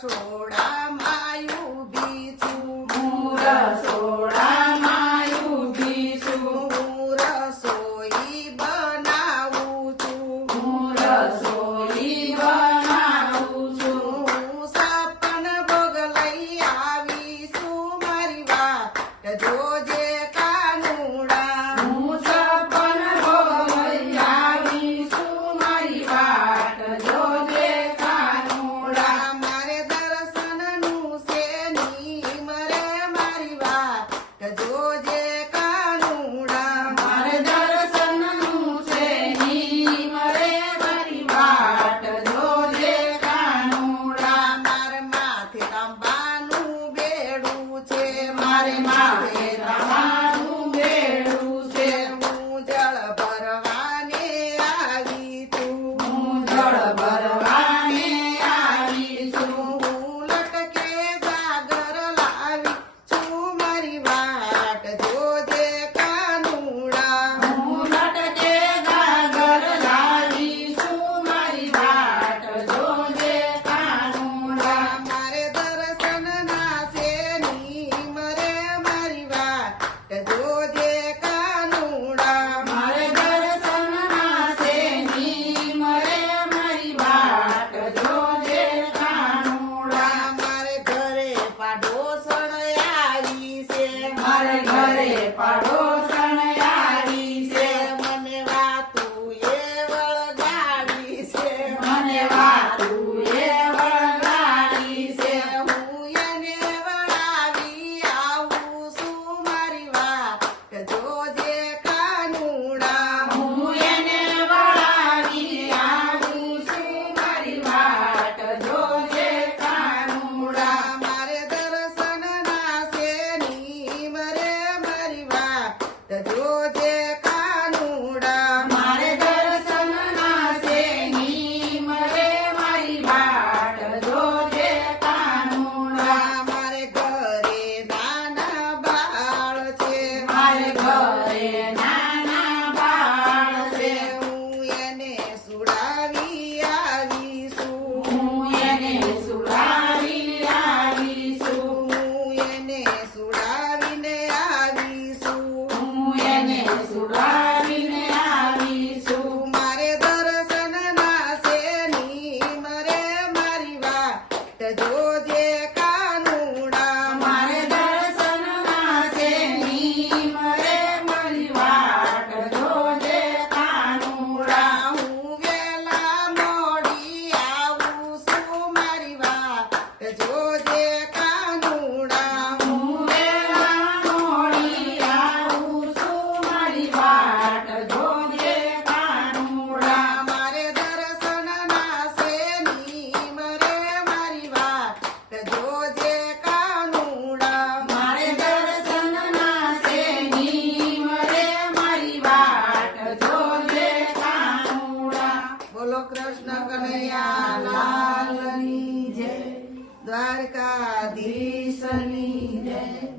રસોડામાં ઊભી છું હું રસોડામાં ઊભી છું હું રસોઈ બનાવું છું હું રસોઈ બનાવું છું હું સપન ભોગ લઈ આવી છું મારી વાત જોજે કાનુડા હું સપન ભોગ લઈ આવી છું મારી વાટ જોજે કાનુડા મારે દર્શનનું છે નીમ રે મારી વાત જોજે કાનુડા મારે દર્શનનું છે નીમ રે મારી વાટ જોજે કાનુડા મારે માથે તાંબાનું બેડું છે મારે માથે તમારું બેડું છે હું જળ ભરવાને આવી છું હું જળ ભરવાને આવી છું હું લટકે ગાગર લાવી છું મારી વાટ જોજે કાનુડા હું લટકે ગાગર લાવી છું મારી વાટ જોજે કાનુડા મારે દર્શનના છે નીમ રે મારી વાત જોજે કાનુડા મારે દર્શનના છે નીમ રે મારી વાટ જોજે કાનુડા મારે ઘરે પાડોસણ આવી છે મારે ઘરે પાડોસણ આવી છે મને વાતું એ વળગાડી છે મને વાતું એ વળગાડી છે હું એને વળાવી આવું છું મારી વાત જોજે કાનુડા હું એને વળાવી આવું છું મારી વાટ જોજે કાનુડા મારે દર્શનના છે નીમ રે મારી વાત જોજે કાનુડા મારે દર્શનના છે નીમ રે મારી વાટ જોજે કાનુડા મારે ઘરે નાના બાળ છે મારે ઘરે નાના બાળ છે હું એને સુડાવી આવી છું હું એને સુડાવી આવી છું હું એને સુડાવીને આવી છું હું એને સુડાવીને આવી છું મારે દર્શનના છે નીમ રે મારી વાત જોજે કાનુડા મારે દર્શનના છે નીમ રે મારી વાટ જોજે કાનુડા હું વેલા મોડી આવું છું મારી વાત જોજે કાનુડા હું વેલા મોડી આવું છું મારી વાટ જોજે કાનુડા મારે દર્શનના છે નીમ રે મારી વાત જોજે કાનુડા મારે દર્શનના છે નીમ રે મારી વાટ જોજે કાનુડા બોલો કૃષ્ણ કનૈયા લાલની જય દ્વારકાધીશની જય